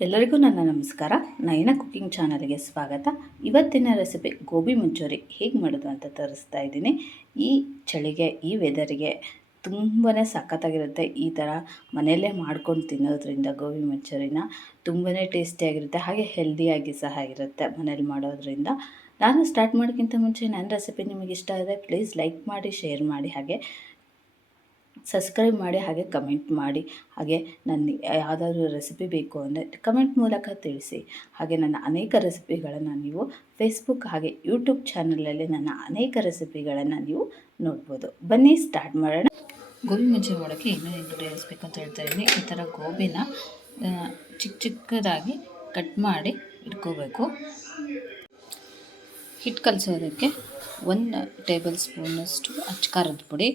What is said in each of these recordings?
ಎಲ್ಲರಿಗೂ ನನ್ನ ನಮಸ್ಕಾರ. ನಯನ ಕುಕಿಂಗ್ ಚಾನಲ್ಗೆ ಸ್ವಾಗತ. ಇವತ್ತಿನ ರೆಸಿಪಿ ಗೋಬಿ ಮಂಚೂರಿ ಹೇಗೆ ಮಾಡೋದು ಅಂತ ತೋರಿಸ್ತಾ ಇದ್ದೀನಿ. ಈ ಚಳಿಗೆ, ಈ ವೆದರಿಗೆ ತುಂಬಾ ಸಖತ್ತಾಗಿರುತ್ತೆ. ಈ ಥರ ಮನೆಯಲ್ಲೇ ಮಾಡ್ಕೊಂಡು ತಿನ್ನೋದ್ರಿಂದ ಗೋಬಿ ಮಂಚೂರಿನ ತುಂಬಾ ಟೇಸ್ಟಿಯಾಗಿರುತ್ತೆ, ಹಾಗೆ ಹೆಲ್ದಿಯಾಗಿ ಸಹ ಇರುತ್ತೆ ಮನೇಲಿ ಮಾಡೋದ್ರಿಂದ. ನಾನು ಸ್ಟಾರ್ಟ್ ಮಾಡೋಕ್ಕಿಂತ ಮುಂಚೆ ನನ್ನ ರೆಸಿಪಿ ನಿಮಗೆ ಇಷ್ಟ ಆದರೆ ಪ್ಲೀಸ್ ಲೈಕ್ ಮಾಡಿ, ಶೇರ್ ಮಾಡಿ, ಹಾಗೆ ಸಬ್ಸ್ಕ್ರೈಬ್ ಮಾಡಿ, ಹಾಗೆ ಕಮೆಂಟ್ ಮಾಡಿ. ಹಾಗೆ ನನ್ನ ಯಾವುದಾದ್ರೂ ರೆಸಿಪಿ ಬೇಕು ಅಂದರೆ ಕಮೆಂಟ್ ಮೂಲಕ ತಿಳಿಸಿ. ಹಾಗೆ ನನ್ನ ಅನೇಕ ರೆಸಿಪಿಗಳನ್ನು ನೀವು ಫೇಸ್ಬುಕ್ ಹಾಗೆ ಯೂಟ್ಯೂಬ್ ಚಾನಲಲ್ಲಿ ನನ್ನ ಅನೇಕ ರೆಸಿಪಿಗಳನ್ನು ನೀವು ನೋಡ್ಬೋದು. ಬನ್ನಿ ಸ್ಟಾರ್ಟ್ ಮಾಡೋಣ. ಗೋಬಿ ಮಂಚೂರಿ ಮಾಡೋಕ್ಕೆ ಏನೇನು ಇಂಗ್ರೀಡಿಯೆಂಟ್ಸ್ ಬೇಕು ಅಂತ ಹೇಳ್ತಾ ಇದ್ದೀನಿ. ಈ ಥರ ಗೋಬಿನ ಚಿಕ್ಕ ಚಿಕ್ಕದಾಗಿ ಕಟ್ ಮಾಡಿ ಇಟ್ಕೋಬೇಕು. ಹಿಟ್ಟು ಕಲಸೋದಕ್ಕೆ 1 ಟೇಬಲ್ ಸ್ಪೂನಷ್ಟು ಅಚ್ಚಕಾರದ ಪುಡಿ,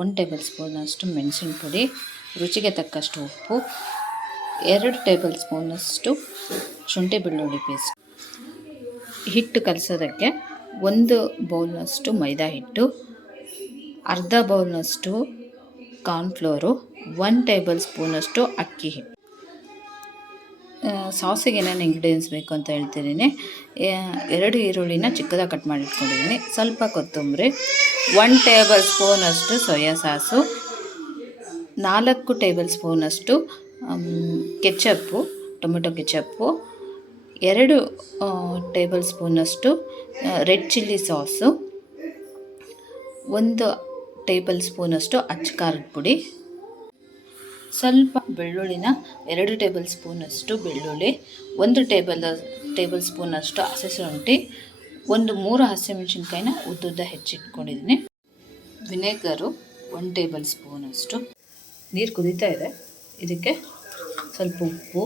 1 ಟೇಬಲ್ ಸ್ಪೂನಷ್ಟು ಮೆಣಸಿನ ಪುಡಿ, ರುಚಿಗೆ ತಕ್ಕಷ್ಟು ಉಪ್ಪು, 2 ಟೇಬಲ್ ಸ್ಪೂನಷ್ಟು ಶುಂಠಿ ಬೆಳ್ಳುಳ್ಳಿ ಪೇಸ್ಟ್. ಹಿಟ್ಟು ಕಲಸೋದಕ್ಕೆ 1 ಬೌಲ್ನಷ್ಟು ಮೈದಾ ಹಿಟ್ಟು, ಅರ್ಧ ಬೌಲ್ನಷ್ಟು ಕಾರ್ನ್ಫ್ಲೋರು, 1 ಟೇಬಲ್ ಸ್ಪೂನಷ್ಟು ಅಕ್ಕಿ ಹಿಟ್ಟು. ಸಾಸಿಗೆ ಏನೇನು ಇಂಗ್ರೀಡಿಯೆಂಟ್ಸ್ ಬೇಕು ಅಂತ ಹೇಳ್ತಿದ್ದೀನಿ. 2 ಈರುಳ್ಳಿನ ಚಿಕ್ಕದಾಗಿ ಕಟ್ ಮಾಡಿ ಇಟ್ಕೊಂಡಿದ್ದೀನಿ, ಸ್ವಲ್ಪ ಕೊತ್ತಂಬರಿ, 1 ಟೇಬಲ್ ಸ್ಪೂನಷ್ಟು ಸೋಯಾ ಸಾಸು, 4 ಟೇಬಲ್ ಸ್ಪೂನಷ್ಟು ಕೆಚಪ್ಪು, ಟೊಮೆಟೊ ಕೆಚಪ್ಪು, 2 ಟೇಬಲ್ ಸ್ಪೂನಷ್ಟು ರೆಡ್ ಚಿಲ್ಲಿ ಸಾಸು, 1 ಟೇಬಲ್ ಸ್ಪೂನಷ್ಟು ಅಚ್ಚಕಾರದ ಪುಡಿ, ಸ್ವಲ್ಪ ಬೆಳ್ಳುಳ್ಳಿನ 2 ಟೇಬಲ್ ಸ್ಪೂನಷ್ಟು ಬೆಳ್ಳುಳ್ಳಿ, 1 ಟೇಬಲ್ ಸ್ಪೂನಷ್ಟು ಹಸಿ ಶುಂಠಿ, 3 ಹಸಿಮೆಣಸಿನ್ಕಾಯಿನ ಉದ್ದುದ್ದ ಹೆಚ್ಚಿಟ್ಕೊಂಡಿದ್ದೀನಿ. ವಿನೆಗರು 1 ಟೇಬಲ್ ಸ್ಪೂನಷ್ಟು. ನೀರು ಕುದೀತಾ ಇದೆ, ಇದಕ್ಕೆ ಸ್ವಲ್ಪ ಉಪ್ಪು,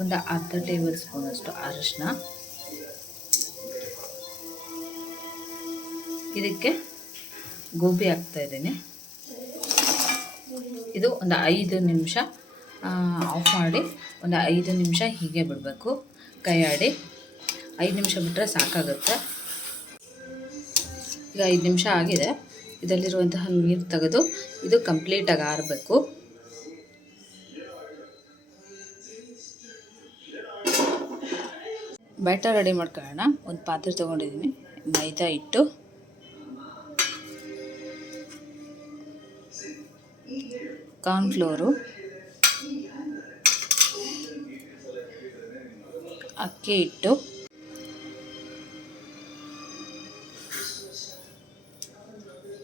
ಒಂದು ಅರ್ಧ ಟೇಬಲ್ ಸ್ಪೂನಷ್ಟು ಅರಿಶಿನ, ಇದಕ್ಕೆ ಗೋಬಿ ಹಾಕ್ತಾಯಿದ್ದೀನಿ. ಇದು ಒಂದು 5 ನಿಮಿಷ ಆಫ್ ಮಾಡಿ ಒಂದು 5 ನಿಮಿಷ ಹೀಗೆ ಬಿಡಬೇಕು. ಕೈ ಆಡಿ 5 ನಿಮಿಷ ಬಿಟ್ಟರೆ ಸಾಕಾಗುತ್ತೆ. ಈಗ 5 ನಿಮಿಷ ಆಗಿದೆ. ಇದರಲ್ಲಿರುವಂತಹ ನೀರು ತೆಗೆದು ಇದು ಕಂಪ್ಲೀಟಾಗಿ ಆರಬೇಕು. ಬ್ಯಾಟರ್ ರೆಡಿ ಮಾಡ್ಕೊಳ್ಳೋಣ. ಒಂದು ಪಾತ್ರೆ ತೊಗೊಂಡಿದ್ದೀನಿ, ಮೈದಾ ಹಿಟ್ಟು, ಕಾರ್ನ್ಫ್ಲೋರು, ಅಕ್ಕಿ ಹಿಟ್ಟು,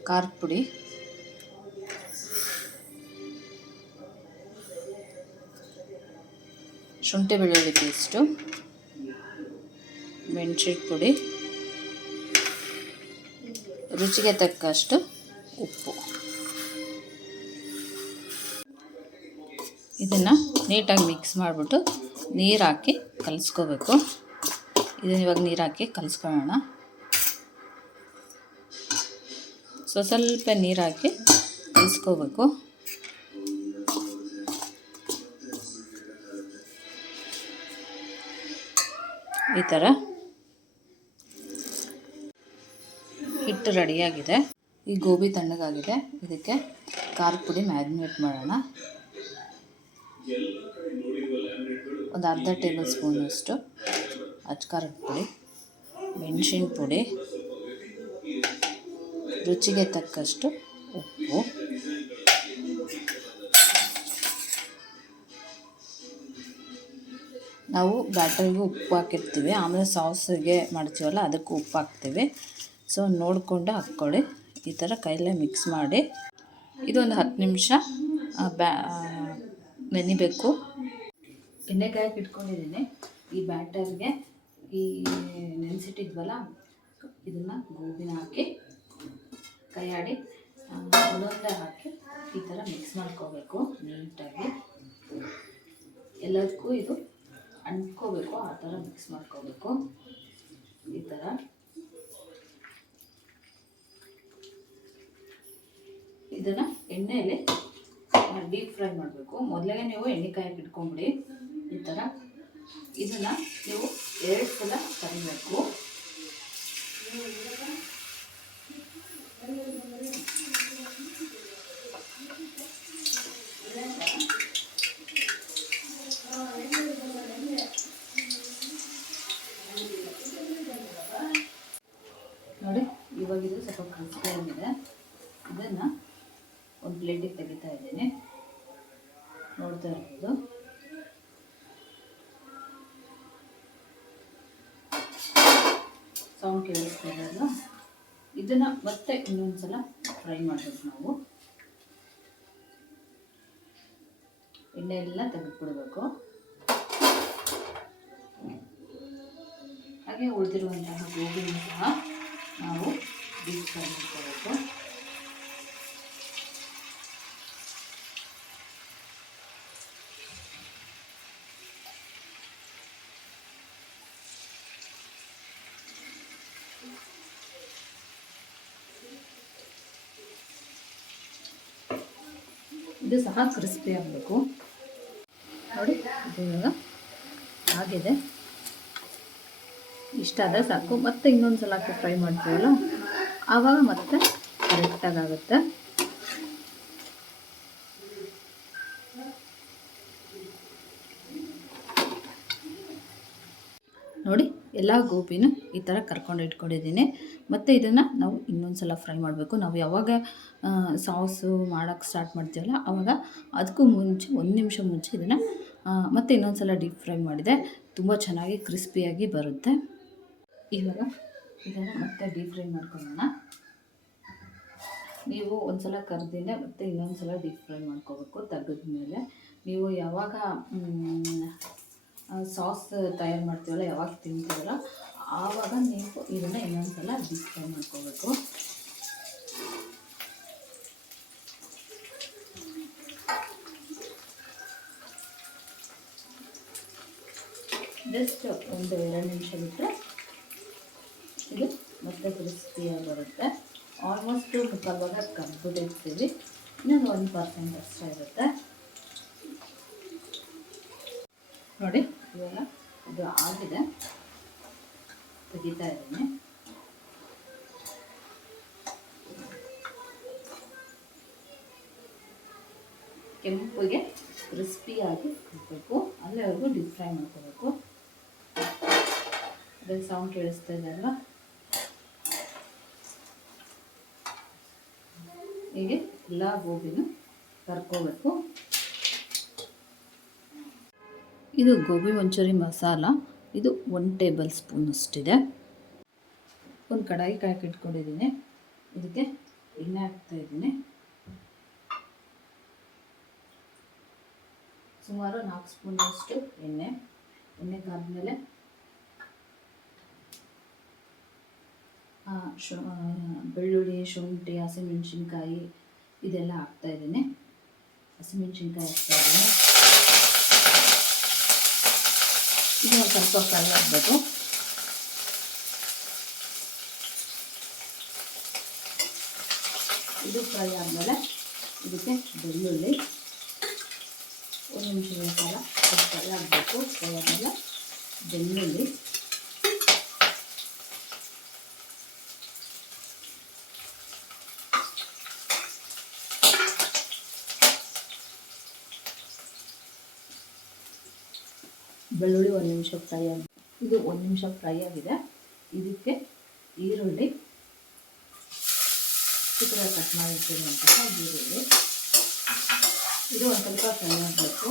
ಖಾರದ ಪುಡಿ, ಶುಂಠಿ ಬೆಳ್ಳುಳ್ಳಿ ಪೇಸ್ಟು, ಮೆಣಸಿನ ಪುಡಿ, ರುಚಿಗೆ ತಕ್ಕಷ್ಟು ಉಪ್ಪು. ಇದನ್ನು ನೀಟಾಗಿ ಮಿಕ್ಸ್ ಮಾಡಿಬಿಟ್ಟು ನೀರು ಹಾಕಿ ಕಲಿಸ್ಕೋಬೇಕು. ಇದನ್ನು ಇವಾಗ ನೀರು ಹಾಕಿ ಕಲಿಸ್ಕೊಳ್ಳೋಣ. ಸ್ವಲ್ಪ ನೀರು ಹಾಕಿ ಕಲಿಸ್ಕೋಬೇಕು. ಈ ಥರ ಹಿಟ್ಟು ರೆಡಿಯಾಗಿದೆ. ಈ ಗೋಬಿ ತಣ್ಣಗಾಗಿದೆ. ಇದಕ್ಕೆ ಖಾರದ ಪುಡಿ ಮ್ಯಾರಿನೇಟ್ ಮಾಡೋಣ. ಒಂದು ಅರ್ಧ ಟೇಬಲ್ ಸ್ಪೂನಷ್ಟು ಅಚ್ಚಕಾರದ ಪುಡಿ, ಮೆಣಸಿನ ಪುಡಿ, ರುಚಿಗೆ ತಕ್ಕಷ್ಟು ಉಪ್ಪು, ನಾವು ಬ್ಯಾಟರ್ಗೆ ಉಪ್ಪು ಹಾಕಿರ್ತೀವಿ, ಆಮೇಲೆ ಸಾಸಿಗೆ ಮಾಡ್ತೀವಲ್ಲ ಅದಕ್ಕೂ ಉಪ್ಪು ಹಾಕ್ತೀವಿ. ಸೊ ನೋಡಿಕೊಂಡು ಹಾಕ್ಕೊಳ್ಳಿ. ಈ ಥರ ಕೈಯಲ್ಲೇ ಮಿಕ್ಸ್ ಮಾಡಿ ಇದೊಂದು 10 ನಿಮಿಷ ನೆನಿಬೇಕು. ಎಣ್ಣೆಕಾಯಿ ಇಟ್ಕೊಂಡಿದ್ದೀನಿ. ಈ ಬ್ಯಾಟರ್ಗೆ ಈ ನೆನೆಸಿಟ್ಟಿದ್ವಲ್ಲ ಇದನ್ನು ಗೋಬಿನ ಹಾಕಿ ಕೈ ಆಡಿ ಒಂದೊಂದೇ ಹಾಕಿ ಈ ಥರ ಮಿಕ್ಸ್ ಮಾಡ್ಕೋಬೇಕು ನೀಟಾಗಿ. ಎಲ್ಲದಕ್ಕೂ ಇದು ಅಂಟ್ಕೋಬೇಕು, ಆ ಥರ ಮಿಕ್ಸ್ ಮಾಡ್ಕೋಬೇಕು. ಈ ಥರ ಇದನ್ನು ಎಣ್ಣೆಯಲ್ಲಿ ಡೀಪ್ ಫ್ರೈ ಮಾಡಬೇಕು. ಮೊದಲಿಗೆ ನೀವು ಎಣ್ಣೆಕಾಯಿ ಇಟ್ಕೊಂಬಿಡಿ. ಈ ಥರ ಇದನ್ನು ನೀವು 2 ಸಲ ಕರಿಬೇಕು. ಸ್ವಲ್ಪ ಕ್ರಿಸ್ಪಿಯಾಗಿದೆ. ಇದನ್ನು ಒಂದು ಪ್ಲೇಟಿಗೆ ತೆಗಿತಾ ಇದ್ದೀನಿ. ನೋಡ್ತಾ ಇರ್ಬೋದು. ಸೌಂಡ್ ಕೇಳಿಸ್ತಾ ಇರೋದು. ಇದನ್ನು ಮತ್ತೆ ಇನ್ನೊಂದ್ಸಲ ಫ್ರೈ ಮಾಡಬೇಕು. ನಾವು ಎಣ್ಣೆ ಎಲ್ಲ ತೆಗೆದುಬಿಡಬೇಕು. ಹಾಗೆ ಉಳಿದಿರುವಂತಹ ಗೋಬಿನೂ ಸಹ ನಾವು ಡೀಪ್ ಫ್ರೈ ಮಾಡ್ಕೋಬೇಕು. ಇದು ಸಹ ಕ್ರಿಸ್ಪಿ ಆಗಬೇಕು. ನೋಡಿ, ಇದು ಇವಾಗ ಆಗಿದೆ. ಇಷ್ಟ ಆದರೆ ಸಾಕು. ಮತ್ತೆ ಇನ್ನೊಂದು ಸಲ ಫ್ರೈ ಮಾಡ್ತೀವಲ್ಲ, ಆವಾಗ ಮತ್ತೆ ಕರೆಕ್ಟಾಗುತ್ತೆ. ನೋಡಿ, ಎಲ್ಲ ಗೋಬಿನೂ ಈ ಥರ ಕರ್ಕೊಂಡು ಇಟ್ಕೊಂಡಿದ್ದೀನಿ. ಮತ್ತು ಇದನ್ನು ನಾವು ಇನ್ನೊಂದು ಸಲ ಫ್ರೈ ಮಾಡಬೇಕು. ನಾವು ಯಾವಾಗ ಸಾಸು ಮಾಡೋಕ್ಕೆ ಸ್ಟಾರ್ಟ್ ಮಾಡ್ತೀವಲ್ಲ, ಆವಾಗ ಅದಕ್ಕೂ ಮುಂಚೆ 1 ನಿಮಿಷ ಮುಂಚೆ ಇದನ್ನು ಮತ್ತೆ ಇನ್ನೊಂದು ಸಲ ಡೀಪ್ ಫ್ರೈ ಮಾಡಿದೆ ತುಂಬ ಚೆನ್ನಾಗಿ ಕ್ರಿಸ್ಪಿಯಾಗಿ ಬರುತ್ತೆ. ಇವಾಗ ಇದನ್ನು ಮತ್ತೆ ಡೀಪ್ ಫ್ರೈ ಮಾಡ್ಕೊಳ್ಳೋಣ. ನೀವು ಒಂದು ಸಲ ಕರೆದಿದ್ದೆ ಮತ್ತು ಇನ್ನೊಂದು ಸಲ ಡೀಪ್ ಫ್ರೈ ಮಾಡ್ಕೋಬೇಕು. ತೆಗೆದ್ಮೇಲೆ ನೀವು ಯಾವಾಗ ಸಾಸ್ ತಯಾರು ಮಾಡ್ತೀವಲ್ಲ, ಯಾವಾಗ ತಿಂತೀವಲ್ಲ, ಆವಾಗ ನೀವು ಇದನ್ನು ಇನ್ನೊಂದು ಸಲ ಡೀಪ್ ಫ್ರೈ ಮಾಡ್ಕೋಬೇಕು. ಜಸ್ಟ್ ಒಂದು 2 ನಿಮಿಷ ಬಿಟ್ಟರೆ ಇದು ಮತ್ತೆ ಕ್ರಿಸ್ಪಿಯಾಗಿ ಬರುತ್ತೆ. ಆಲ್ಮೋಸ್ಟ್ ಮುಕ್ಕಾಲು ಭಾಗ ಕರ್ಬಿಟ್ಟಿರ್ತೀವಿ. ಇನ್ನೊಂದು 1% ಅಷ್ಟೇ ಇರುತ್ತೆ. ನೋಡಿ, ಇವಾಗ ಇದು ಆಗಿದೆ. ತೆಗಿತಾ ಇದ್ದೀನಿ. ಕೆಂಪಿಗೆ ಕ್ರಿಸ್ಪಿಯಾಗಿ ಹಾಕಬೇಕು. ಅಲ್ಲಿವರೆಗೂ ಡೀಪ್ ಫ್ರೈ ಮಾಡ್ಕೋಬೇಕು. ಅದೇ ಸೌಂಡ್ ಕೇಳಿಸ್ತಾ ಇದೆ ಅಲ್ವಾ? ಹೀಗೆ ಎಲ್ಲ ಗೋಬಿನೂ ಕರ್ಕೋಬೇಕು. ಇದು ಗೋಬಿ ಮಂಚೂರಿ ಮಸಾಲ. ಇದು 1 ಟೇಬಲ್ ಸ್ಪೂನ್ ಅಷ್ಟಿದೆ. ಒಂದು ಕಡಾಯಿ ಇಟ್ಕೊಂಡಿದ್ದೀನಿ. ಇದಕ್ಕೆ ಎಣ್ಣೆ ಹಾಕ್ತಾಯಿದ್ದೀನಿ. ಸುಮಾರು 4 ಸ್ಪೂನಷ್ಟು ಎಣ್ಣೆ ಕಾದ್ಮೇಲೆ ಬೆಳ್ಳುಳ್ಳಿ, ಶುಂಠಿ, ಹಸಿಮೆಣಸಿನ್ಕಾಯಿ ಇದೆಲ್ಲ ಹಾಕ್ತಾಯಿದ್ದೀನಿ. ಹಸಿಮೆಣಸಿನ್ಕಾಯಿ ಹಾಕ್ತಾಯಿದ್ದೀನಿ. ಇದು ಒಂದು ಸ್ವಲ್ಪ ಫ್ರೈ ಆಗಬೇಕು. ಇದು ಫ್ರೈ ಆದಮೇಲೆ ಇದಕ್ಕೆ ಬೆಳ್ಳುಳ್ಳಿ 1 ನಿಮಿಷದ ಕಾಲ ಫ್ರೈ ಆಗಬೇಕು. ಫ್ರೈ ಆದಮೇಲೆ ಬೆಳ್ಳುಳ್ಳಿ, ಬೆಳ್ಳುಳ್ಳಿ 1 ನಿಮಿಷ ಫ್ರೈ ಆಗಿದೆ. ಇದು 1 ನಿಮಿಷ ಫ್ರೈ ಆಗಿದೆ. ಇದಕ್ಕೆ ಈರುಳ್ಳಿ, ಚಿಕ್ಕದಾಗಿ ಕಟ್ ಮಾಡಿಟ್ಟಿರುವಂತಹ ಈರುಳ್ಳಿ, ಇದು ಒಂದು ಸ್ವಲ್ಪ ಫ್ರೈ ಆಗಬೇಕು.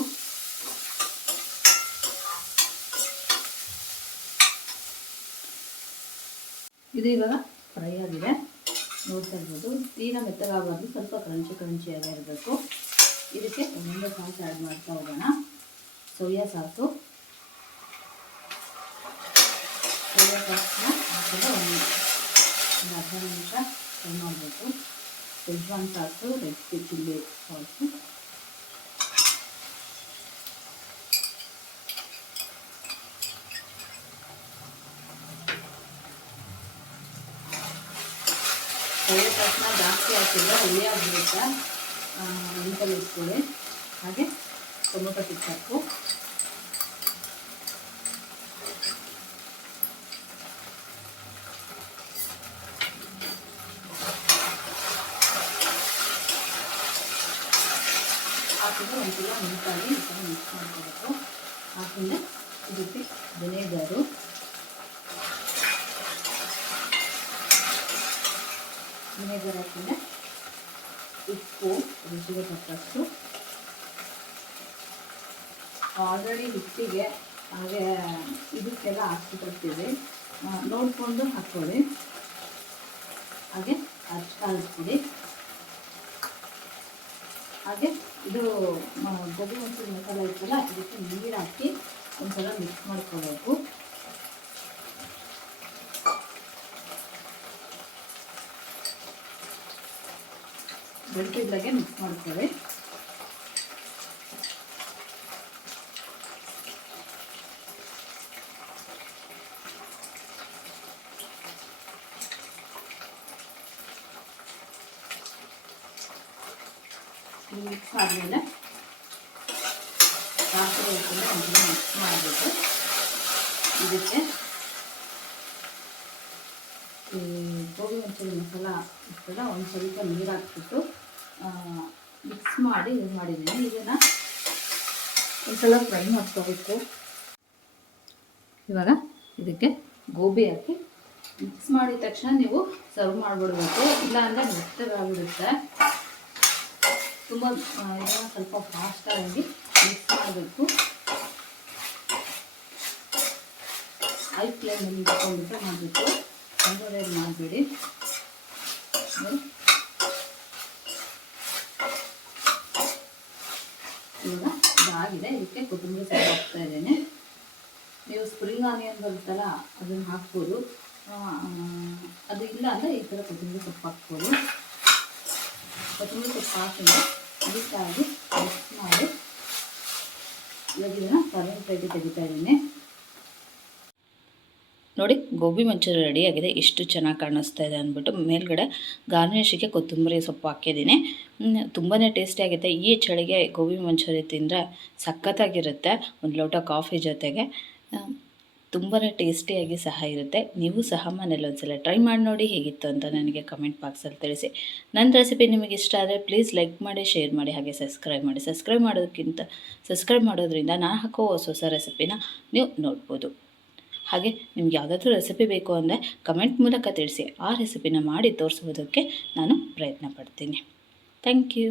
ಇದು ಇವಾಗ ಫ್ರೈ ಆಗಿದೆ. ನೋಡ್ತಾ ಇರ್ಬೋದು. ತೀರಾ ಮೆತ್ತಗಾಗಬಾರ್ದು, ಸ್ವಲ್ಪ ಕ್ರಂಚಿಯಾಗಿ ಇರಬೇಕು. ಇದಕ್ಕೆ ಒಂದೊಂದೇ ಸಾಸ್ ಆ್ಯಡ್ ಮಾಡ್ತಾ ಹೋಗೋಣ. ಸೋಯಾ ಸಾಸು ಹಾಕಿದ್ರೆ ಒಂದು ಅರ್ಧ ನಿಮಿಷ ಫ್ರೈ ಮಾಡಬೇಕು. Schezwan sauce, red chilli sauce, soya ಸಾಸನ್ನ ಜಾಸ್ತಿ ಹಾಕಿದ್ರೆ ಹುಳಿ ಆಗಿಬಿಡುತ್ತೆ. ನೆನಪಲ್ಲಿ ಇಟ್ಕೊಳ್ಳಿ. ಹಾಗೆ ಟೊಮೊಟೊ ಪಿಕ್ಕು, ಹಾಕಿದ್ರೆ ಒಂದ್ಸಲ ನೆನಪಾಗಿ ಈ ಥರ ಮಿಕ್ಸ್ ಮಾಡ್ಕೋಬೇಕು. ಹಾಕಿದ್ರೆ ಇದಕ್ಕೆ ವಿನೆಗರು, ವಿನೆಗರ್ ಹಾಕಿದ್ರೆ ಉಪ್ಪು ರುಚಿಗೆ ತಕ್ಕಷ್ಟು. ಆಲ್ರೆಡಿ ಹಿಟ್ಟಿಗೆ ಹಾಗೆ ಇದಕ್ಕೆಲ್ಲ ಹಾಕ್ಬಿಟ್ಟಿರ್ತೀವಿ, ನೋಡಿಕೊಂಡು ಹಾಕ್ಕೊಳ್ಳಿ. ಹಾಗೆ ಖಾರದ ಪುಡಿ, ಹಾಗೆ ಇದು ಗೋಬಿ ಮಂಚೂರಿ ಮಸಾಲ ಇತ್ತಲ್ಲ, ಇದಕ್ಕೆ ನೀರು ಹಾಕಿ ಒಂದ್ಸಲ ಮಿಕ್ಸ್ ಮಾಡ್ಕೋಬೇಕು. ಬೆಳ್ತಿದ್ದಾಗೆ ಮಿಕ್ಸ್ ಮಾಡ್ಕೊಳ್ಳಿ. ಮಿಕ್ಸ್ ಆದಮೇಲೆ ಸಾಸಿವೆ ಹಾಕಿದ್ರೆ ಒಂದ್ಸಲ ಮಿಕ್ಸ್ ಮಾಡಬೇಕು. ಇದಕ್ಕೆ ಗೋಬಿ ಮಂಚೂರಿ ಮಸಾಲ ಇರ್ತದೆ, ಒಂದು ಸ್ವಲ್ಪ ನೀರು ಹಾಕ್ಬಿಟ್ಟು ಮಿಕ್ಸ್ ಮಾಡಿ ಇದು ಮಾಡಿದ್ದೀನಿ. ಇದನ್ನು ಒಂದ್ಸಲ ಫ್ರೈ ಮಾಡ್ಕೋಬೇಕು. ಇವಾಗ ಇದಕ್ಕೆ ಗೋಬಿ ಹಾಕಿ ಮಿಕ್ಸ್ ಮಾಡಿದ ತಕ್ಷಣ ನೀವು ಸರ್ವ್ ಮಾಡಿಬಿಡ್ಬೇಕು, ಇಲ್ಲಾಂದರೆ ಮೆತ್ತಗಾಗ್ಬಿಡುತ್ತೆ. ತುಂಬ ಇದನ್ನು ಸ್ವಲ್ಪ ಫಾಸ್ಟಾಗಿ ಮಿಕ್ಸ್ ಮಾಡಬೇಕು. ಹೈ ಫ್ಲೇಮಲ್ಲಿ ಇಟ್ಕೊಂಡ್ಬಿಟ್ಟು ಮಾಡಬೇಕು, ಸಣ್ಣದೇ ಮಾಡಬೇಡಿ. ಇವಾಗ ಇದಾಗಿದೆ. ಇದಕ್ಕೆ ಕೊತ್ತಂಬರಿ ಸೊಪ್ಪು ಹಾಕ್ತಾ ಇದ್ದೇನೆ. ನೀವು ಸ್ಪ್ರಿಂಗ್ ಆನಿಯನ್ ಬರುತ್ತಲ್ಲ ಅದನ್ನು ಹಾಕ್ಬೋದು, ಅದು ಇಲ್ಲ ಅಂದರೆ ಈ ಥರ ಕೊತ್ತಂಬರಿ ಸೊಪ್ಪು ಹಾಕ್ಬೋದು. ಕೊತ್ತಂಬರಿ ಸೊಪ್ಪು ಹಾಕಿದ್ರೆ ಅದಕ್ಕಾಗಿ ಮಿಕ್ಸ್ ಮಾಡಿ ಇವಾಗ ಇದನ್ನು ಸರ್ವಿಂಗ್ ಪ್ಲೇಟಿಗೆ ತೆಗಿತಾ ಇದ್ದೀನಿ. ನೋಡಿ, ಗೋಬಿ ಮಂಚೂರಿ ರೆಡಿಯಾಗಿದೆ. ಎಷ್ಟು ಚೆನ್ನಾಗಿ ಕಾಣಿಸ್ತಾ ಇದೆ ಅಂದ್ಬಿಟ್ಟು ಮೇಲ್ಗಡೆ ಗಾರ್ನಿಷಿಗೆ ಕೊತ್ತಂಬರಿ ಸೊಪ್ಪು ಹಾಕಿದ್ದೀನಿ. ತುಂಬಾ ಟೇಸ್ಟಿಯಾಗುತ್ತೆ. ಈ ಚಳಿಗೆ ಗೋಬಿ ಮಂಚೂರಿ ತಿಂದರೆ ಸಖತ್ತಾಗಿರುತ್ತೆ. ಒಂದು ಲೋಟ ಕಾಫಿ ಜೊತೆಗೆ ತುಂಬಾ ಟೇಸ್ಟಿಯಾಗಿ ಸಹ ಇರುತ್ತೆ. ನೀವು ಸಹ ಮನೇಲಿ ಒಂದ್ಸಲ ಟ್ರೈ ಮಾಡಿ ನೋಡಿ ಹೇಗಿತ್ತು ಅಂತ ನನಗೆ ಕಮೆಂಟ್ ಬಾಕ್ಸಲ್ಲಿ ತಿಳಿಸಿ. ನನ್ನ ರೆಸಿಪಿ ನಿಮಗೆ ಇಷ್ಟ ಆದರೆ ಪ್ಲೀಸ್ ಲೈಕ್ ಮಾಡಿ, ಶೇರ್ ಮಾಡಿ, ಹಾಗೆ ಸಬ್ಸ್ಕ್ರೈಬ್ ಮಾಡಿ. ಸಬ್ಸ್ಕ್ರೈಬ್ ಮಾಡೋದ್ರಿಂದ ನಾನು ಹಾಕೋ ಹೊಸ ರೆಸಿಪಿನ ನೀವು ನೋಡ್ಬೋದು. ಹಾಗೆ ನಿಮ್ಗೆ ಯಾವುದಾದ್ರೂ ರೆಸಿಪಿ ಬೇಕು ಅಂದರೆ ಕಮೆಂಟ್ ಮೂಲಕ ತಿಳಿಸಿ, ಆ ರೆಸಿಪಿನ ಮಾಡಿ ತೋರಿಸುವುದಕ್ಕೆ ನಾನು ಪ್ರಯತ್ನ ಪಡ್ತೀನಿ. Thank you.